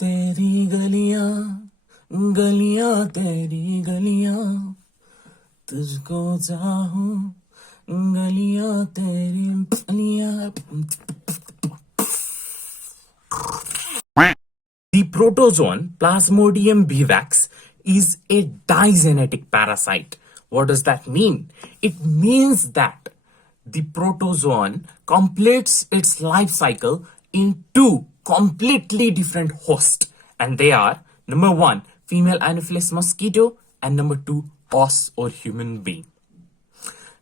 तेरी गलियां गलियां तेरी गलियां तुझको चाहूं गलियां तेरी गलियां. The protozoan Plasmodium vivax is a digenetic parasite. What does that mean? It means that the protozoan completes its life cycle in two completely different hosts, and they are number one, female Anopheles mosquito, and number two, us or human being.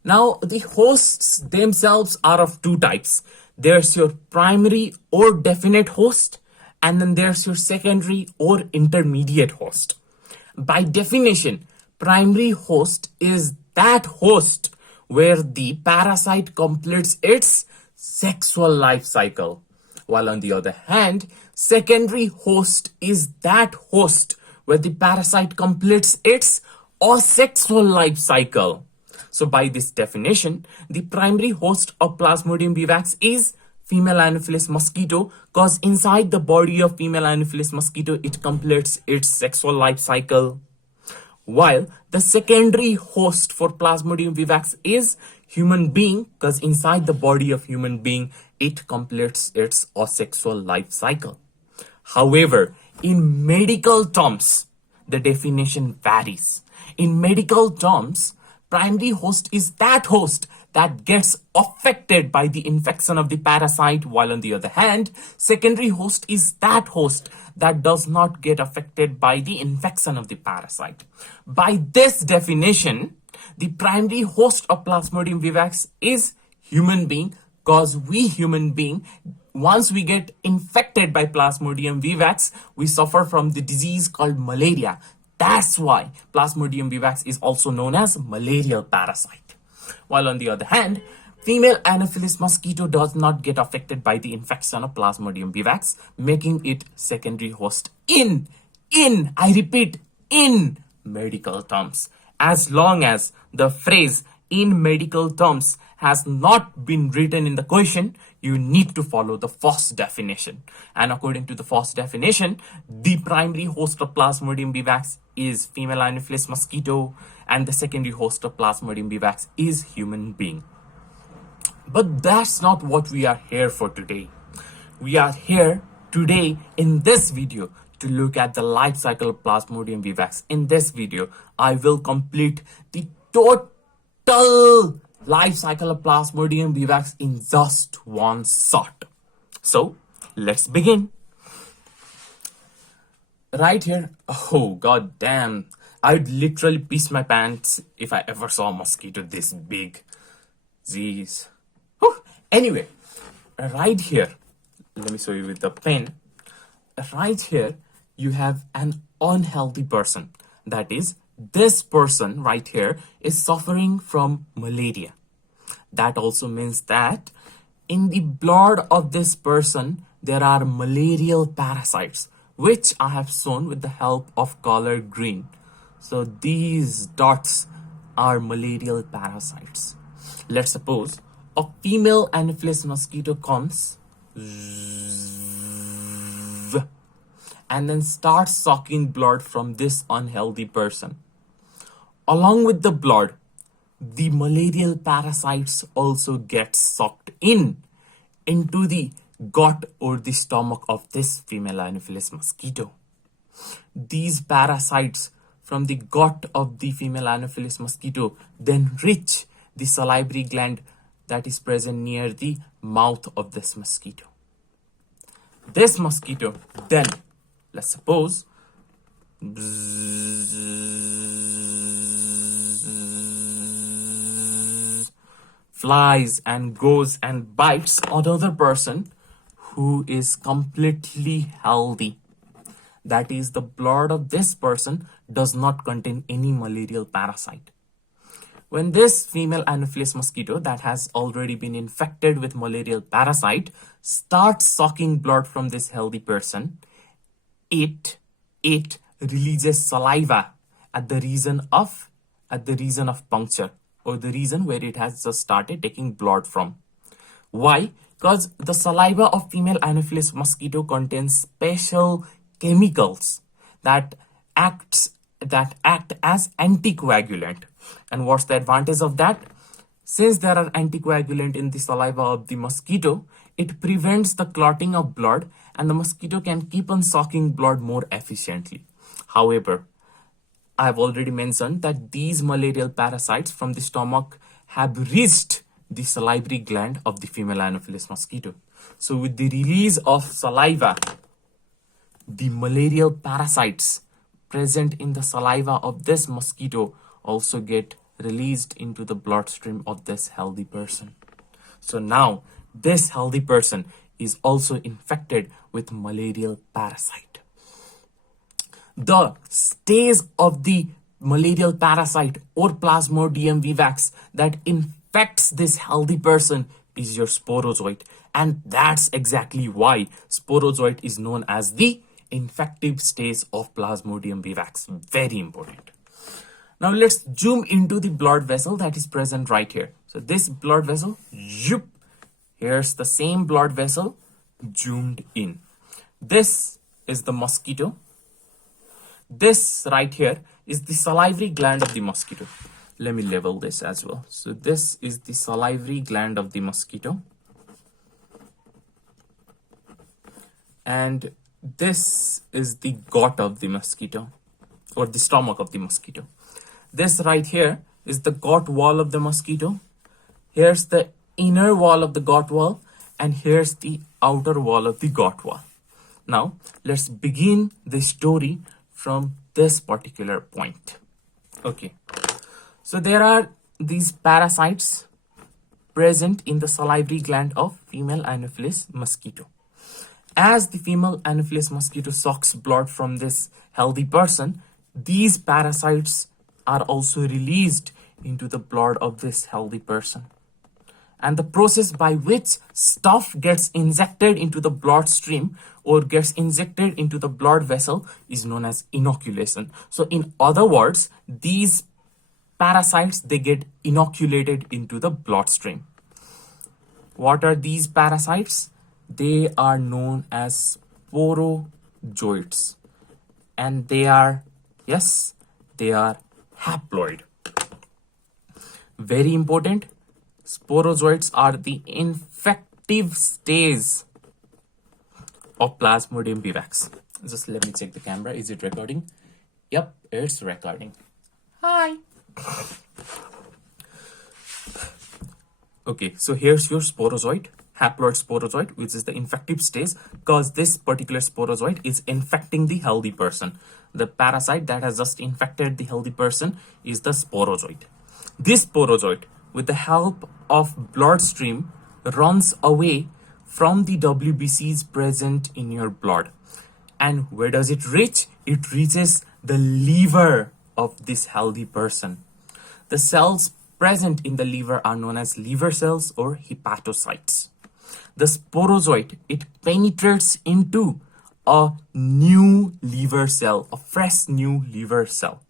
Now, the hosts themselves are of two types. There's your primary or definite host, and then there's your secondary or intermediate host. By definition, primary host is that host where the parasite completes its sexual life cycle. While on the other hand, secondary host is that host where the parasite completes its asexual life cycle. So by this definition, the primary host of Plasmodium vivax is female Anopheles mosquito, because inside the body of female Anopheles mosquito, it completes its sexual life cycle. While the secondary host for Plasmodium vivax is human being, because inside the body of human being, it completes its asexual life cycle. However, in medical terms, the definition varies. In medical terms, primary host is that host that gets affected by the infection of the parasite, while on the other hand, secondary host is that host that does not get affected by the infection of the parasite. By this definition, the primary host of Plasmodium vivax is human being, because we human being, once we get infected by Plasmodium vivax, we suffer from the disease called malaria. That's why Plasmodium vivax is also known as malarial parasite. While on the other hand, female Anopheles mosquito does not get affected by the infection of Plasmodium vivax, making it secondary host I repeat, in medical terms. As long as the phrase in medical terms has not been written in the question, you need to follow the first definition. And according to the first definition, the primary host of Plasmodium vivax is female Anopheles mosquito, and the secondary host of Plasmodium vivax is human being. But that's not what we are here for today. We are here today in this video to look at the life cycle of Plasmodium vivax. In this video, I will complete the total life cycle of Plasmodium vivax in just one shot. So, let's begin. Right here, oh god damn, I'd literally piss my pants if I ever saw a mosquito this big. Jeez. Whew. Anyway, right here, let me show you with the pen. Right here, you have an unhealthy person. That is, this person right here is suffering from malaria. That also means that in the blood of this person, there are malarial parasites, which I have shown with the help of color green. So these dots are malarial parasites. Let's suppose a female Anopheles mosquito comes and then starts sucking blood from this unhealthy person. Along with the blood, the malarial parasites also get sucked into the gut or the stomach of this female Anopheles mosquito. These parasites from the gut of the female Anopheles mosquito then reach the salivary gland that is present near the mouth of this mosquito. This mosquito then, let's suppose, flies and goes and bites another person who is completely healthy. That is, the blood of this person does not contain any malarial parasite. When this female Anopheles mosquito that has already been infected with malarial parasite starts sucking blood from this healthy person, it releases saliva at the region of puncture, or the region where it has just started taking blood from. Why? Because the saliva of female Anopheles mosquito contains special chemicals that act as anticoagulant. And what's the advantage of that? Since there are anticoagulant in the saliva of the mosquito, it prevents the clotting of blood and the mosquito can keep on sucking blood more efficiently. However, I have already mentioned that these malarial parasites from the stomach have reached the salivary gland of the female Anopheles mosquito. So with the release of saliva, the malarial parasites present in the saliva of this mosquito also get released into the bloodstream of this healthy person. So now this healthy person is also infected with malarial parasite. The stage of the malarial parasite or Plasmodium vivax that infects this healthy person is your sporozoite, and that's exactly why sporozoite is known as the infective stage of Plasmodium vivax. Very important. Now let's zoom into the blood vessel that is present right here. So this blood vessel, here's the same blood vessel zoomed in. This is the mosquito. This right here is the salivary gland of the mosquito. Let me level this as well. So this is the salivary gland of the mosquito. And this is the gut of the mosquito, or the stomach of the mosquito. This right here is the gut wall of the mosquito. Here's the inner wall of the gut wall, and here's the outer wall of the gut wall. Now, let's begin the story from this particular point. Okay, so there are these parasites present in the salivary gland of female Anopheles mosquito. As the female Anopheles mosquito sucks blood from this healthy person, these parasites are also released into the blood of this healthy person. And the process by which stuff gets injected into the bloodstream or gets injected into the blood vessel is known as inoculation. So in other words, these parasites, they get inoculated into the bloodstream. What are these parasites? They are known as sporozoites, and they are haploid. Very important. Sporozoites are the infective stage of Plasmodium vivax. Just let me check the camera. Is it recording? Yep, it's recording. Hi. Okay, so here's your sporozoite, haploid sporozoite, which is the infective stage, because this particular sporozoite is infecting the healthy person. The parasite that has just infected the healthy person is the sporozoite. This sporozoite, with the help of bloodstream, runs away from the WBCs present in your blood. And where does it reach? It reaches the liver of this healthy person. The cells present in the liver are known as liver cells or hepatocytes. The sporozoite, it penetrates into a new liver cell, a fresh new liver cell.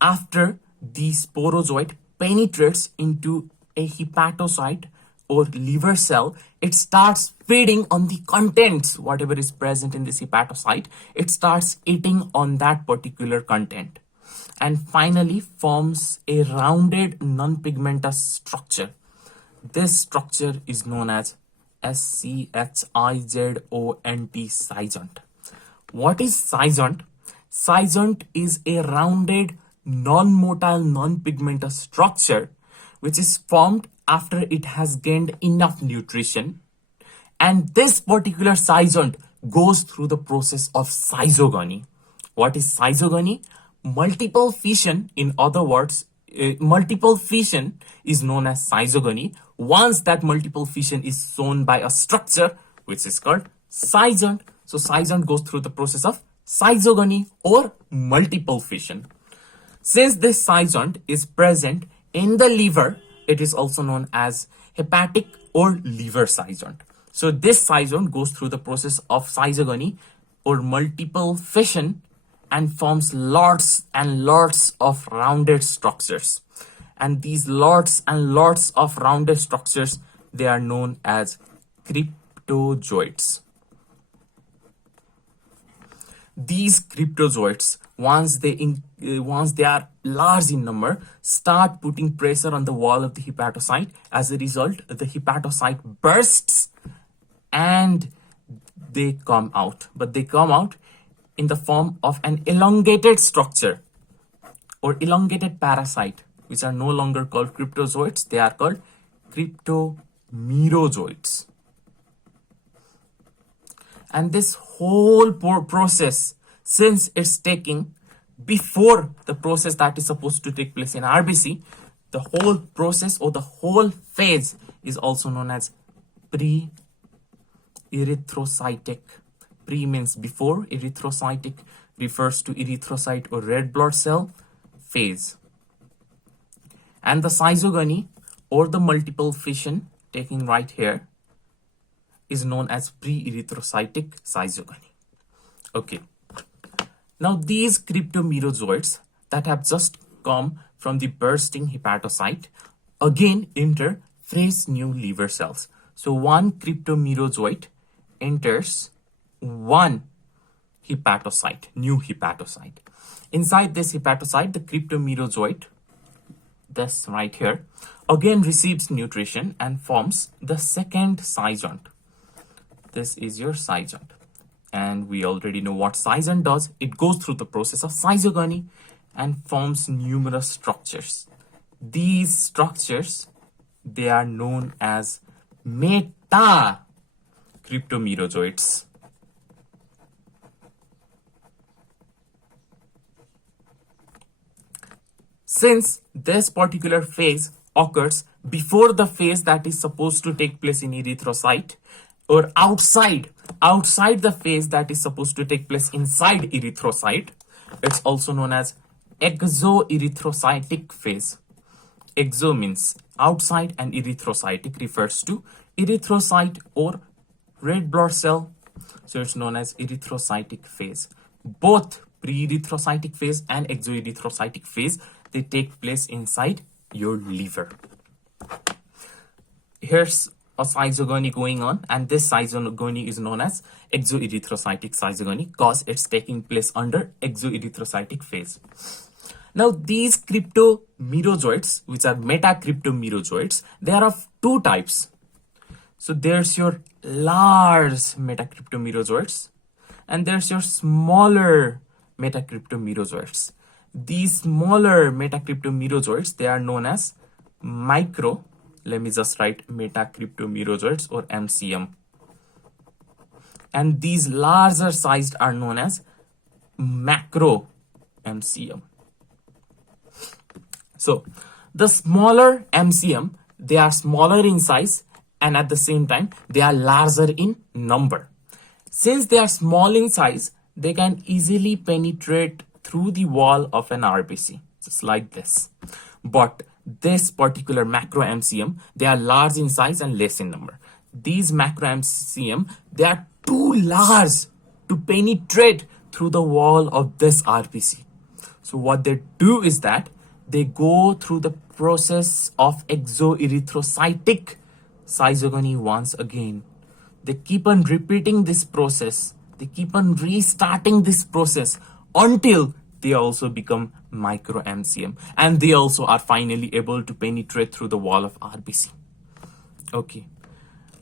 After the sporozoite penetrates into a hepatocyte or liver cell, it starts feeding on the contents, whatever is present in this hepatocyte. It starts eating on that particular content and finally forms a rounded non-pigmentous structure. This structure is known as schizont, schizont. What is schizont? Schizont is a rounded non-motile non-pigmentous structure which is formed after it has gained enough nutrition, and this particular schizont goes through the process of schizogony. What is schizogony? Multiple fission, in other words, multiple fission is known as schizogony. Once that multiple fission is shown by a structure which is called schizont, so schizont goes through the process of schizogony or multiple fission. Since this schizont is present in the liver, it is also known as hepatic or liver schizont. So this schizont goes through the process of schizogony or multiple fission and forms lots and lots of rounded structures. And these lots and lots of rounded structures, they are known as cryptozoites. these cryptozoites, once they are large in number, start putting pressure on the wall of the hepatocyte. As a result, the hepatocyte bursts and they come out. But they come out in the form of an elongated structure or elongated parasite, which are no longer called cryptozoites. They are called cryptomerozoites. And this whole process, since it's taking before the process that is supposed to take place in RBC, the whole process or the whole phase is also known as pre-erythrocytic. Pre means before, erythrocytic refers to erythrocyte or red blood cell phase. And the schizogony or the multiple fission taking right here is known as pre-erythrocytic schizogony. Okay. Now these cryptomerozoites that have just come from the bursting hepatocyte again enter fresh new liver cells. So one cryptomerozoite enters one hepatocyte, new hepatocyte. Inside this hepatocyte, the cryptomerozoite, this right here, again receives nutrition and forms the second scission. This is your scission. And we already know what scission does. It goes through the process of schizogony and forms numerous structures. These structures, they are known as meta-cryptomerozoites. Since this particular phase occurs before the phase that is supposed to take place in erythrocyte, or outside the phase that is supposed to take place inside erythrocyte, it's also known as exoerythrocytic phase. Exo means outside and erythrocytic refers to erythrocyte or red blood cell. So it's known as erythrocytic phase. Both pre-erythrocytic phase and exoerythrocytic phase, they take place inside your liver. Here's a schizogony going on, and this schizogony is known as exoerythrocytic schizogony because it's taking place under exoerythrocytic phase. Now these cryptomerozoites, which are metacryptomerozoites, they are of two types. So there's your large metacryptomerozoites and there's your smaller metacryptomerozoites. These smaller metacryptomerozoites, they are known as micro, let me just write metacryptomerozoites or MCM. And these larger sized are known as macro MCM. So the smaller MCM, they are smaller in size and at the same time they are larger in number. Since they are small in size, they can easily penetrate through the wall of an RBC, just like this. But this particular macro MCM, they are large in size and less in number. These macro MCM, they are too large to penetrate through the wall of this RBC. So what they do is that they go through the process of exoerythrocytic schizogony once again. They keep on repeating this process. They keep on restarting this process until they also become micro MCM, and they also are finally able to penetrate through the wall of RBC. Okay.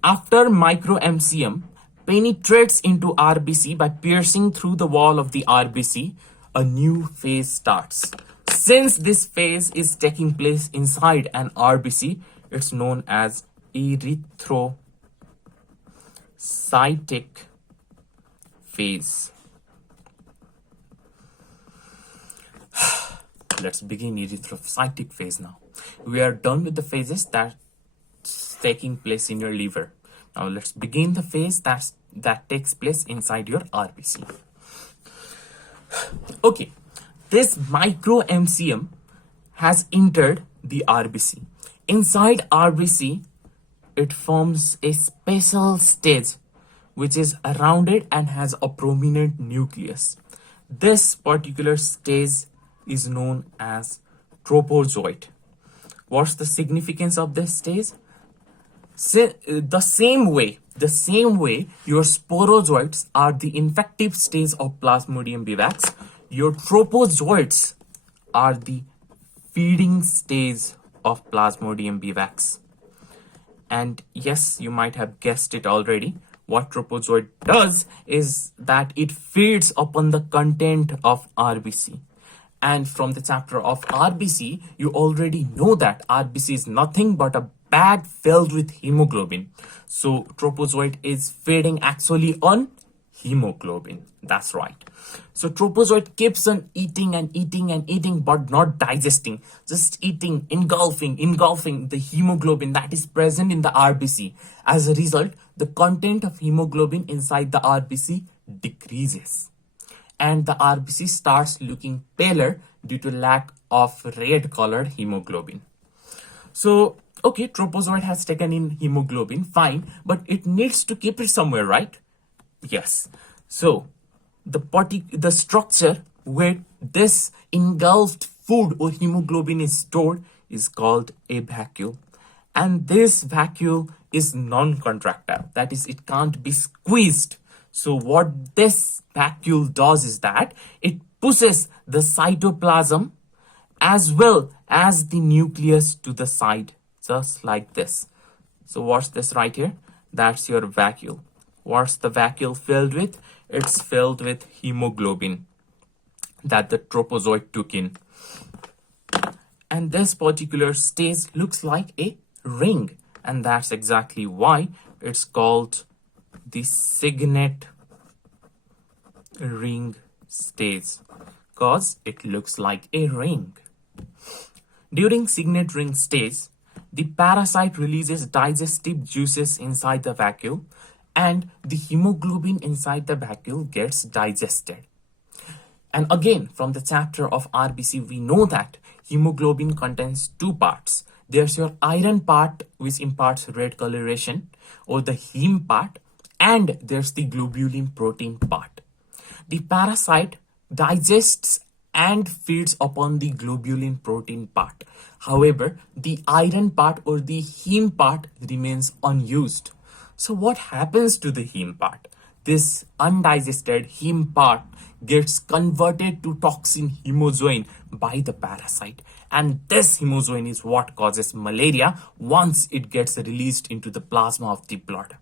After micro MCM penetrates into RBC by piercing through the wall of the RBC, a new phase starts. Since this phase is taking place inside an RBC, it's known as erythrocytic phase. Let's begin erythrocytic phase now. We are done with the phases that's taking place in your liver. Now let's begin the phase that takes place inside your RBC. Okay, this micro MCM has entered the RBC. Inside RBC, it forms a special stage which is rounded and has a prominent nucleus. This particular stage is known as tropozoite. What's the significance of this stage? The same way The same way your sporozoites are the infective stage of Plasmodium vivax, your tropozoites are the feeding stage of Plasmodium vivax. And yes, you might have guessed it already. What tropozoite does is that it feeds upon the content of RBC. And from the chapter of RBC, you already know that RBC is nothing but a bag filled with hemoglobin. So tropozoite is feeding actually on hemoglobin. That's right. So tropozoite keeps on eating and eating and eating, but not digesting, just eating, engulfing the hemoglobin that is present in the RBC. As a result, the content of hemoglobin inside the RBC decreases, and the RBC starts looking paler due to lack of red colored hemoglobin. So, okay, tropozoite has taken in hemoglobin, fine, but it needs to keep it somewhere, right? Yes. So, the structure where this engulfed food or hemoglobin is stored is called a vacuole. And this vacuole is non-contractile. That is, it can't be squeezed. So what this vacuole does is that it pushes the cytoplasm as well as the nucleus to the side, just like this. So what's this right here? That's your vacuole. What's the vacuole filled with? It's filled with hemoglobin that the tropozoite took in. And this particular stage looks like a ring. And that's exactly why it's called the signet ring stage, because it looks like a ring. During signet ring stage, the parasite releases digestive juices inside the vacuole, and the hemoglobin inside the vacuole gets digested. And again, from the chapter of RBC, we know that hemoglobin contains two parts. There's your iron part, which imparts red coloration, or the heme part, and there's the globulin protein part. The parasite digests and feeds upon the globulin protein part. However, the iron part or the heme part remains unused. So what happens to the heme part? This undigested heme part gets converted to toxin hemozoin by the parasite. And this hemozoin is what causes malaria once it gets released into the plasma of the blood.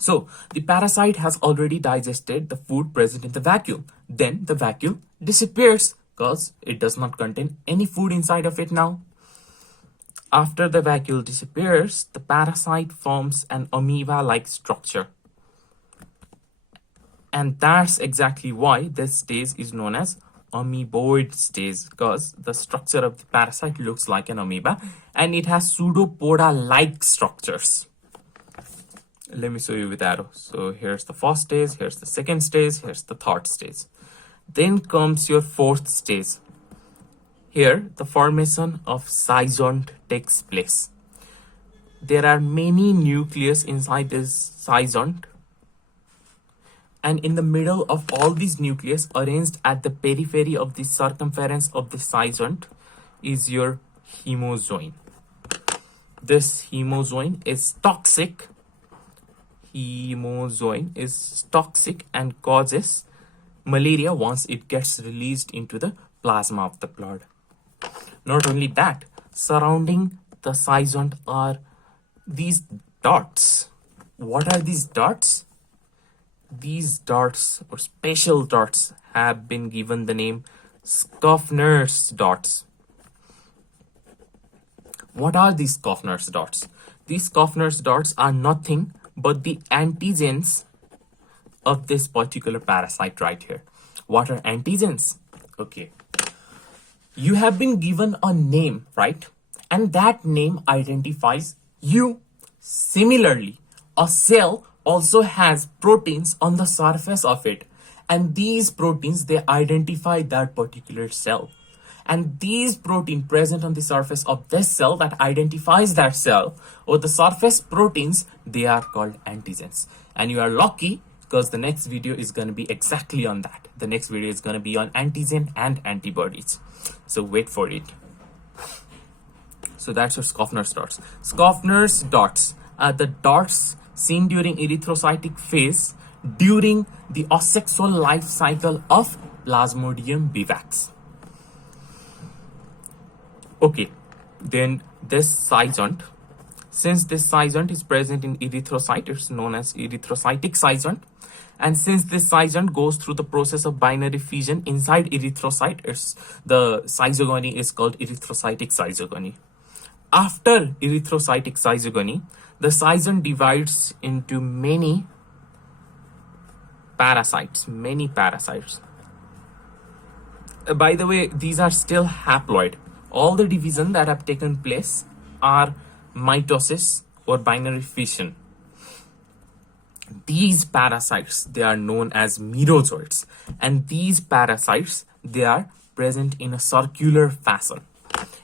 So the parasite has already digested the food present in the vacuole. Then the vacuole disappears because it does not contain any food inside of it now. After the vacuole disappears, the parasite forms an amoeba-like structure. And that's exactly why this stage is known as amoeboid stage, because the structure of the parasite looks like an amoeba and it has pseudopoda-like structures. Let me show you with arrow. So here's the first stage, here's the second stage, here's the third stage. Then comes your fourth stage. Here, the formation of scission takes place. There are many nucleus inside this scission, and in the middle of all these nucleus, arranged at the periphery of the circumference of the scission, is your hemozoin. This hemozoin is toxic. Hemozoin is toxic and causes malaria once it gets released into the plasma of the blood. Not only that, surrounding the scission are these dots. What are these dots? These dots, or special dots, have been given the name Schaffner's dots. What are these Schaffner's dots? These Schaffner's dots are nothing but the antigens of this particular parasite right here. What are antigens? Okay. You have been given a name, right? And that name identifies you. Similarly, a cell also has proteins on the surface of it. And these proteins, they identify that particular cell. And these proteins present on the surface of this cell that identifies that cell, or the surface proteins, they are called antigens. And you are lucky because the next video is going to be exactly on that. The next video is going to be on antigen and antibodies. So wait for it. So that's your Schaffner's dots. Schaffner's dots the dots seen during erythrocytic phase during the asexual life cycle of Plasmodium vivax. Okay, then this scisant, since this scisant is present in erythrocyte, it's known as erythrocytic scisant. And since this scisant goes through the process of binary fission inside erythrocyte, the schizogony is called erythrocytic schizogony. After erythrocytic schizogony, the scisant divides into many parasites. By the way, these are still haploid. All the divisions that have taken place are mitosis or binary fission. These parasites, they are known as merozoites, and these parasites, they are present in a circular fashion,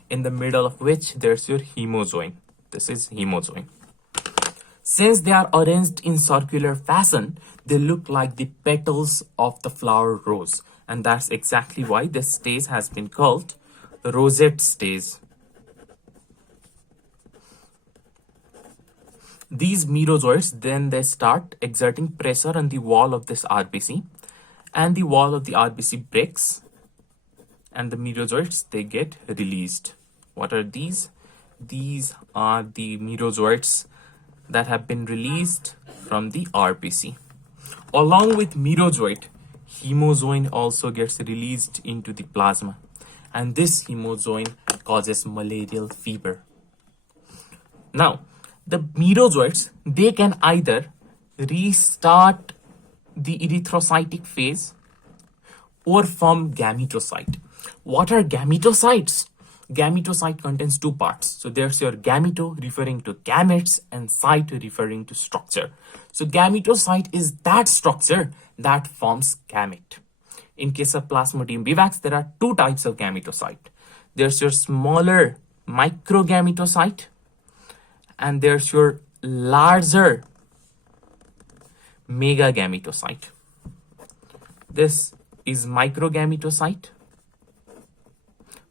in the middle of which there's your hemozoin. This is hemozoin. Since they are arranged in circular fashion, they look like the petals of the flower rose, and that's exactly why this stage has been called the rosette stage. These merozoites, then they start exerting pressure on the wall of this RBC, and the wall of the RBC breaks, and the merozoites, they get released. What are these? These are the merozoites that have been released from the RBC. Along with merozoite, hemozoin also gets released into the plasma, and this hemozoin causes malarial fever. Now, the merozoites, they can either restart the erythrocytic phase or form gametocyte. What are gametocytes? Gametocyte contains two parts. So there's your gameto referring to gametes and cyte referring to structure. So gametocyte is that structure that forms gamete. In case of Plasmodium vivax, there are two types of gametocyte. There's your smaller microgametocyte, and there's your larger megagametocyte. This is microgametocyte,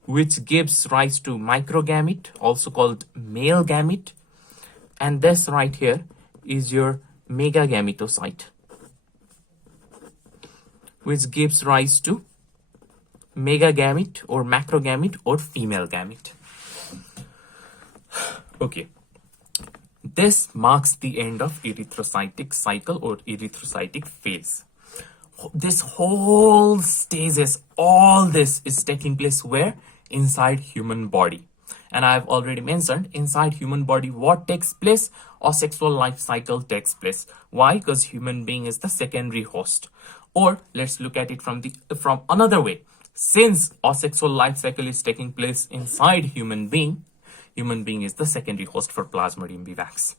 which gives rise to microgamete, also called male gamete, and this right here is your megagametocyte, which gives rise to megagamete or macrogamete or female gamete. Okay. This marks the end of erythrocytic cycle or erythrocytic phase. This whole stages, all this is taking place where? Inside human body. And I've already mentioned inside human body what takes place? Asexual life cycle takes place. Why? Because human being is the secondary host. Or let's look at it from another way. Since asexual life cycle is taking place inside human being is the secondary host for Plasmodium vivax.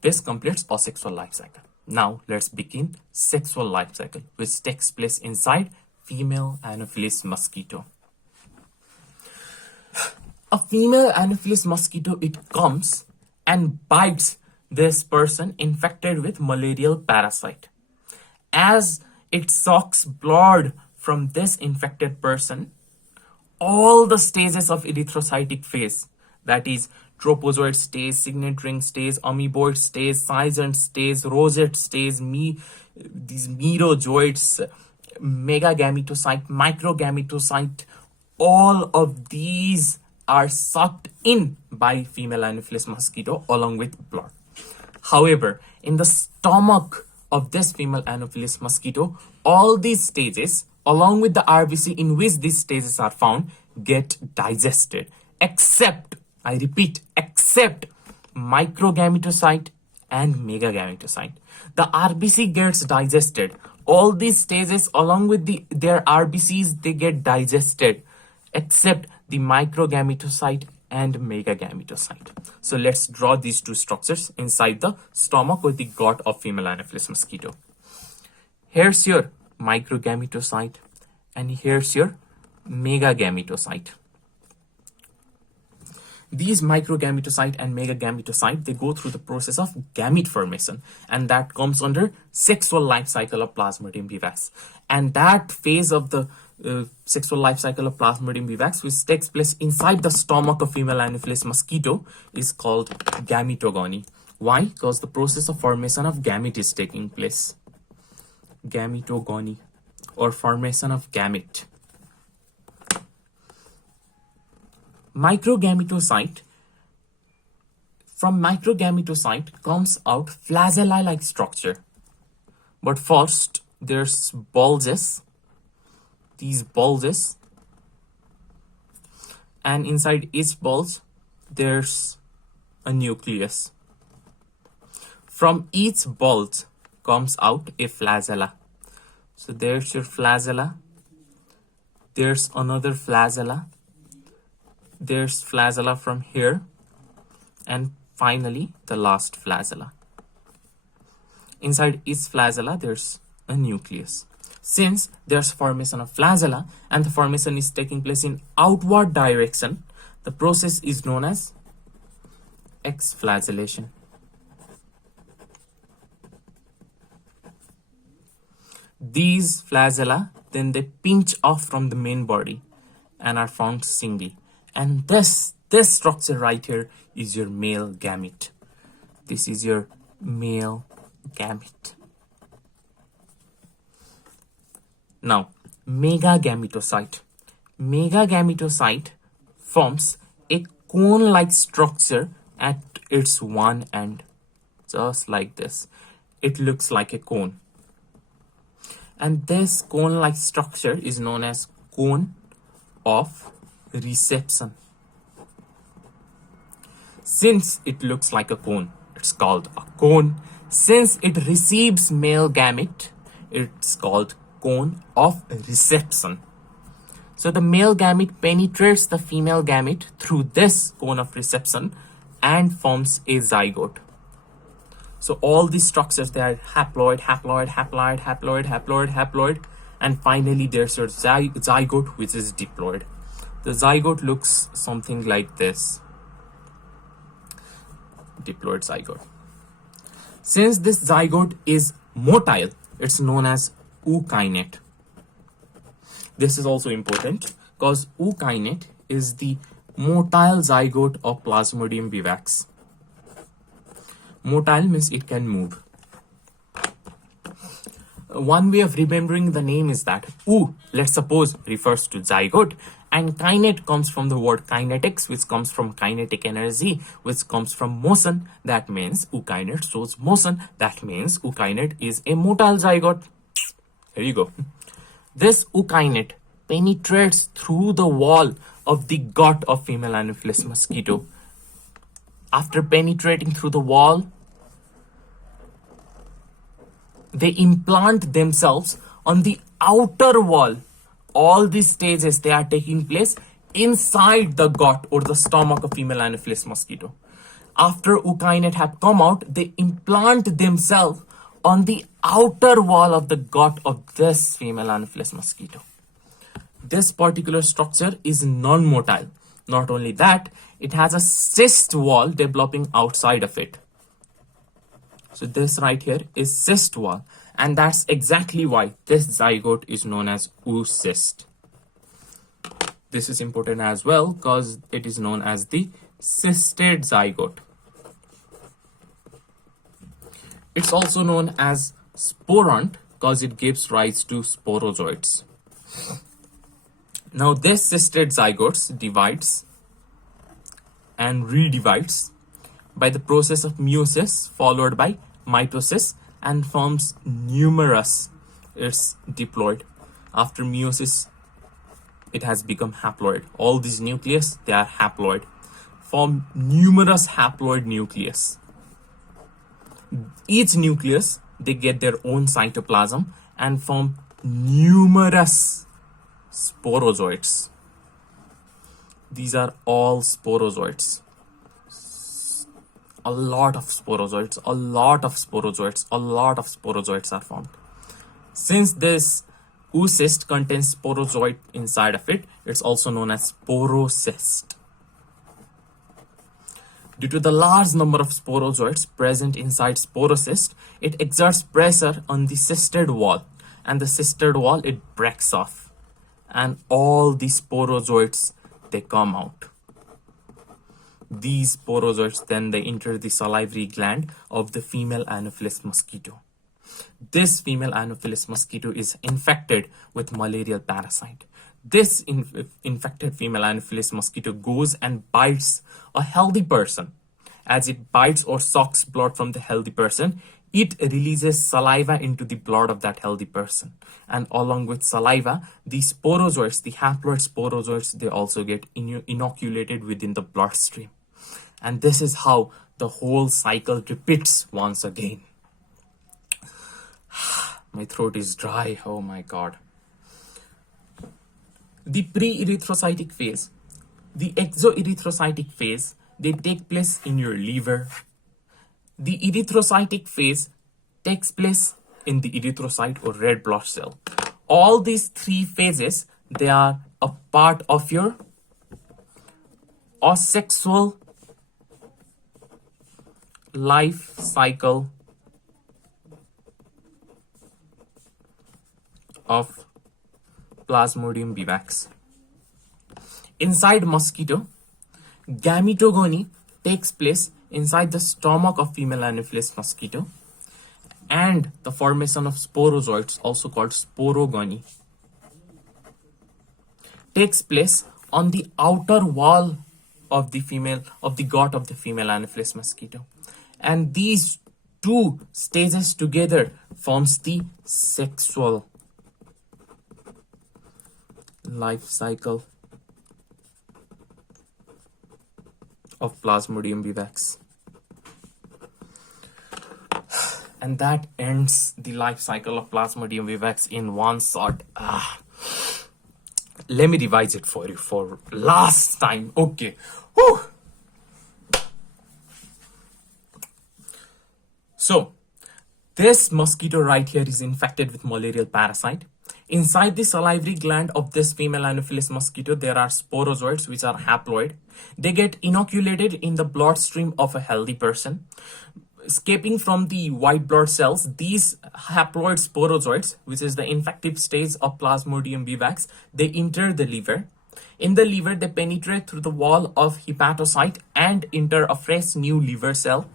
This completes asexual life cycle. Now let's begin sexual life cycle, which takes place inside female Anopheles mosquito. A female Anopheles mosquito, it comes and bites this person infected with malarial parasite. As it sucks blood from this infected person, all the stages of erythrocytic phase, that is tropozoite stage, signet ring stage, amoeboid stage, scisant stage, rosette stage, these merozoites, megagametocyte, microgametocyte, all of these are sucked in by female Anopheles mosquito along with blood. However, in the stomach of this female Anopheles mosquito, all these stages, along with the RBC in which these stages are found, get digested, except, I repeat, except microgametocyte and megagametocyte. The RBC gets digested. All these stages along with their RBCs, they get digested, except the microgametocyte and megagametocyte. So let's draw these two structures inside the stomach or the gut of female Anopheles mosquito. Here's your microgametocyte and here's your megagametocyte. These microgametocyte and megagametocyte, they go through the process of gamete formation, and that comes under sexual life cycle of Plasmodium vivax. And that phase of the sexual life cycle of Plasmodium vivax, which takes place inside the stomach of female Anopheles mosquito, is called gametogony Why? Because the process of formation of gamete is taking place. Gametogony, or formation of gamete. Microgametocyte. From microgametocyte comes out flagella-like structure. But first, there's bulges. These bulges. And inside each bulge, there's a nucleus. From each bulge comes out a flagella. So there's your flagella. There's another flagella. There's flagella from here. And finally, the last flagella. Inside each flagella, there's a nucleus. Since there's formation of flagella and the formation is taking place in outward direction, the process is known as exflagellation. These flagella, then they pinch off from the main body and are found singly. And this structure right here is your male gamete. This is your male gamete. Now, megagametocyte. Megagametocyte forms a cone-like structure at its one end, just like this. It looks like a cone. And this cone-like structure is known as cone of reception. Since it looks like a cone, it's called a cone. Since it receives male gamete, it's called cone of reception. So the male gamete penetrates the female gamete through this cone of reception and forms a zygote. So all these structures, they are haploid, haploid, haploid, haploid, haploid, haploid, and finally there's your zygote, which is diploid. The zygote looks something like this. Diploid zygote. Since this zygote is motile, it's known as ookinete. This is also important because ookinete is the motile zygote of Plasmodium vivax. Motile means it can move. One way of remembering the name is that oo, let's suppose, refers to zygote, and kinete comes from the word kinetics, which comes from kinetic energy, which comes from motion. That means ookinete shows motion. That means ookinete is a motile zygote. Here you go. This ookinete penetrates through the wall of the gut of female Anopheles mosquito. After penetrating through the wall, they implant themselves on the outer wall. All these stages, they are taking place inside the gut or the stomach of female Anopheles mosquito. After ookinete have come out, they implant themselves on the outer wall of the gut of this female Anopheles mosquito. This particular structure is non-motile. Not only that, it has a cyst wall developing outside of it. So this right here is cyst wall, and that's exactly why this zygote is known as oocyst. This is important as well because it is known as the cysted zygote. It's also known as sporont because it gives rise to sporozoites. Now this cysted zygotes divides and redivides by the process of meiosis followed by mitosis and forms numerous. It's diploid. After meiosis, it has become haploid. All these nucleus, they are haploid. Form numerous haploid nucleus. Each nucleus, they get their own cytoplasm and form numerous sporozoites. These are all sporozoites. A lot of sporozoites, a lot of sporozoites, a lot of sporozoites are formed. Since this oocyst contains sporozoite inside of it, it's also known as sporocyst. Due to the large number of sporozoites present inside sporocyst, it exerts pressure on the cysted wall, and the cysted wall, it breaks off, and all the sporozoites, they come out. these sporozoites then they enter the salivary gland of the female Anopheles mosquito. This female Anopheles mosquito is infected with malarial parasite. This infected female Anopheles mosquito goes and bites a healthy person. As it bites or sucks blood from the healthy person, it releases saliva into the blood of that healthy person. And along with saliva, the sporozoites, the haploid sporozoites, they also get inoculated within the bloodstream. And this is how the whole cycle repeats once again. My throat is dry. Oh my God. The pre-erythrocytic phase, the exoerythrocytic phase, they take place in your liver. The erythrocytic phase takes place in the erythrocyte or red blood cell. All these three phases, they are a part of your asexual life cycle of Plasmodium vivax. Inside mosquito, gametogony takes place inside the stomach of female Anopheles mosquito, and the formation of sporozoites, also called sporogony, takes place on the outer wall of the gut of the female Anopheles mosquito. And these two stages together forms the sexual life cycle of Plasmodium vivax. And that ends the life cycle of Plasmodium vivax in one shot. Let me revise it for you for last time. Okay. Whew. So, this mosquito right here is infected with malarial parasite. Inside the salivary gland of this female Anopheles mosquito, there are sporozoites which are haploid. They get inoculated in the bloodstream of a healthy person. Escaping from the white blood cells, these haploid sporozoites, which is the infective stage of Plasmodium vivax, they enter the liver. In the liver, they penetrate through the wall of hepatocyte and enter a fresh new liver cell.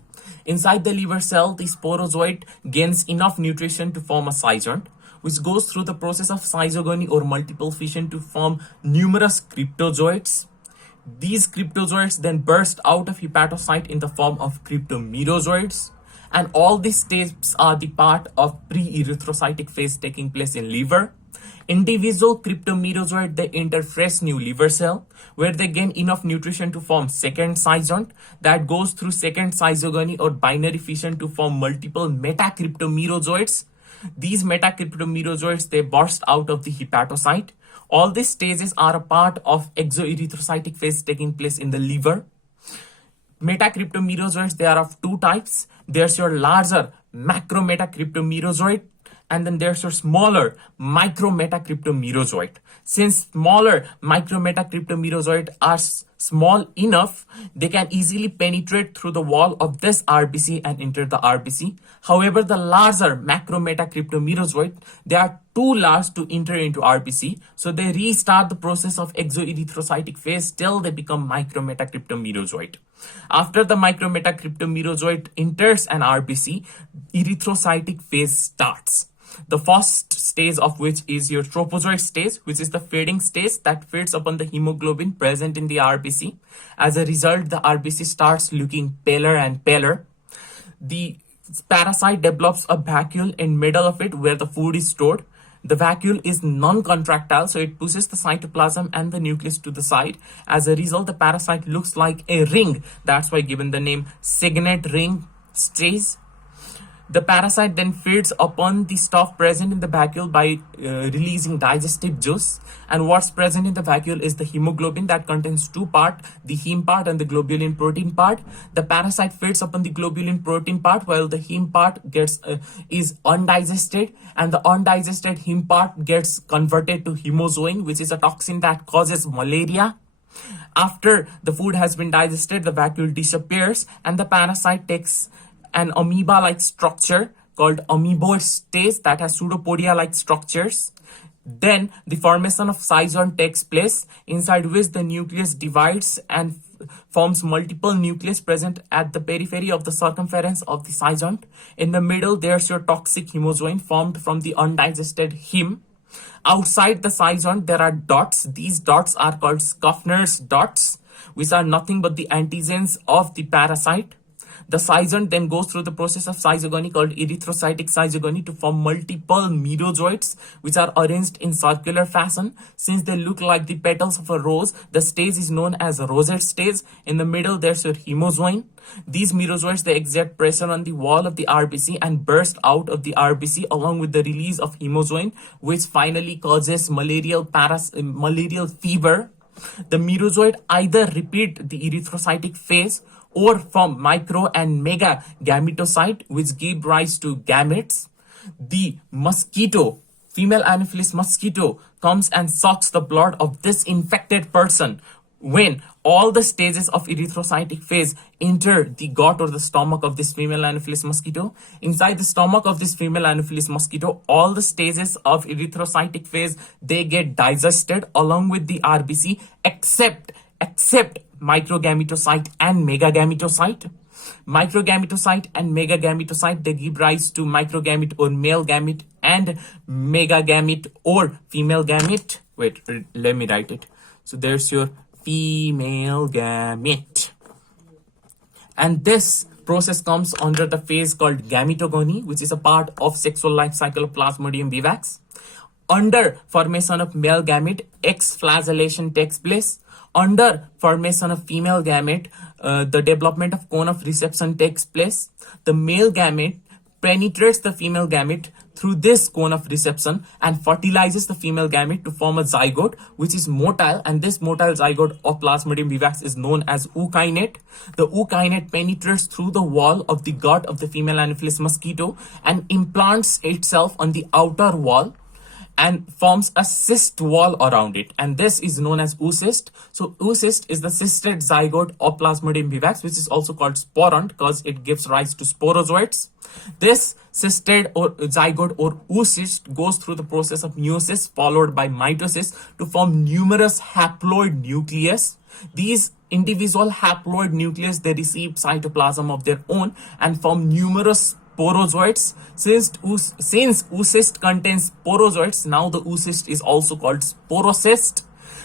Inside the liver cell, the sporozoite gains enough nutrition to form a zygote, which goes through the process of zygogony or multiple fission to form numerous cryptozoites. These cryptozoites then burst out of hepatocyte in the form of cryptomerozoites. And all these steps are the part of pre-erythrocytic phase taking place in liver. Individual cryptomerozoites, they enter fresh new liver cell where they gain enough nutrition to form second zygote that goes through second zygogony or binary fission to form multiple metacryptomerozoites. These metacryptomerozoites, they burst out of the hepatocyte. All these stages are a part of exoerythrocytic phase taking place in the liver. Metacryptomerozoites, they are of two types. There's your larger macrometacryptomerozoite, and then there's your smaller micrometacryptomerozoite. Since smaller micrometacryptomerozoite are small enough, they can easily penetrate through the wall of this RBC and enter the RBC. However, the larger macrometacryptomerozoite, they are too large to enter into RBC, so they restart the process of exoerythrocytic phase till they become micrometacryptomerozoite. After the micrometacryptomerozoite enters an RBC, erythrocytic phase starts. The first stage of which is your tropozoite stage, which is the feeding stage that feeds upon the hemoglobin present in the RBC. As a result, the RBC starts looking paler and paler. The parasite develops a vacuole in middle of it where the food is stored. The vacuole is non-contractile, so it pushes the cytoplasm and the nucleus to the side. As a result, the parasite looks like a ring. That's why given the name signet ring stage. The parasite then feeds upon the stuff present in the vacuole by releasing digestive juice. And what's present in the vacuole is the hemoglobin that contains two parts, the heme part and the globulin protein part. The parasite feeds upon the globulin protein part while the heme part is undigested, and the undigested heme part gets converted to hemozoin, which is a toxin that causes malaria. After the food has been digested, the vacuole disappears and the parasite takes an amoeba-like structure called amoeboid stage that has pseudopodia-like structures. Then the formation of zygote takes place, inside which the nucleus divides and forms multiple nucleus present at the periphery of the circumference of the cyzont. In the middle, there's your toxic hemozoin formed from the undigested heme. Outside the cyzont, there are dots. These dots are called Scuffner's dots, which are nothing but the antigens of the parasite. The cyzont then goes through the process of schizogony called erythrocytic schizogony to form multiple merozoites, which are arranged in circular fashion. Since they look like the petals of a rose, the stage is known as a rosette stage. In the middle, there's your hemozoin. These merozoites, they exert pressure on the wall of the RBC and burst out of the RBC along with the release of hemozoin, which finally causes malarial fever. The merozoite either repeat the erythrocytic phase or form micro and mega gametocyte, which give rise to gametes. The mosquito, female Anopheles mosquito, comes and sucks the blood of this infected person. When all the stages of erythrocytic phase enter the gut or the stomach of this female Anopheles mosquito, inside the stomach of this female Anopheles mosquito, all the stages of erythrocytic phase, they get digested along with the RBC, except microgametocyte and megagametocyte. Microgametocyte and megagametocyte, they give rise to microgamete or male gamete and megagamete or female gamete. Wait, let me write it. So there's your female gamete. And this process comes under the phase called gametogony, which is a part of sexual life cycle of Plasmodium vivax. Under formation of male gamete, X-flagellation takes place. Under formation of female gamete, the development of cone of reception takes place. The male gamete penetrates the female gamete through this cone of reception and fertilizes the female gamete to form a zygote, which is motile, and this motile zygote of Plasmodium vivax is known as ookinete. The ookinete penetrates through the wall of the gut of the female Anopheles mosquito and implants itself on the outer wall and forms a cyst wall around it, and this is known as oocyst. So oocyst is the cysted zygote of Plasmodium vivax, which is also called sporont because it gives rise to sporozoites. This cysted or zygote or oocyst goes through the process of meiosis followed by mitosis to form numerous haploid nucleus. These individual haploid nucleus, they receive cytoplasm of their own and form numerous sporozoites. Since oocyst contains sporozoites, now the oocyst is also called sporocyst.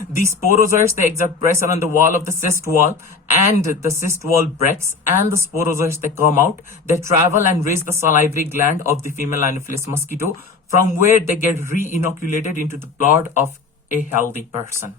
The sporozoites, they exert pressure on the wall of the cyst wall, and the cyst wall breaks, and the sporozoites, they come out. They travel and reach the salivary gland of the female Anopheles mosquito, from where they get re-inoculated into the blood of a healthy person.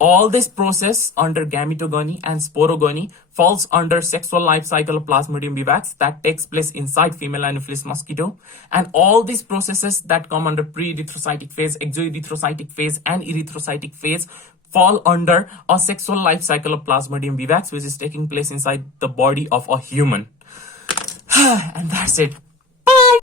All this process under gametogony and sporogony falls under sexual life cycle of Plasmodium vivax that takes place inside female Anopheles mosquito. And all these processes that come under pre-erythrocytic phase, exoerythrocytic phase, and erythrocytic phase fall under a sexual life cycle of Plasmodium vivax, which is taking place inside the body of a human. And that's it.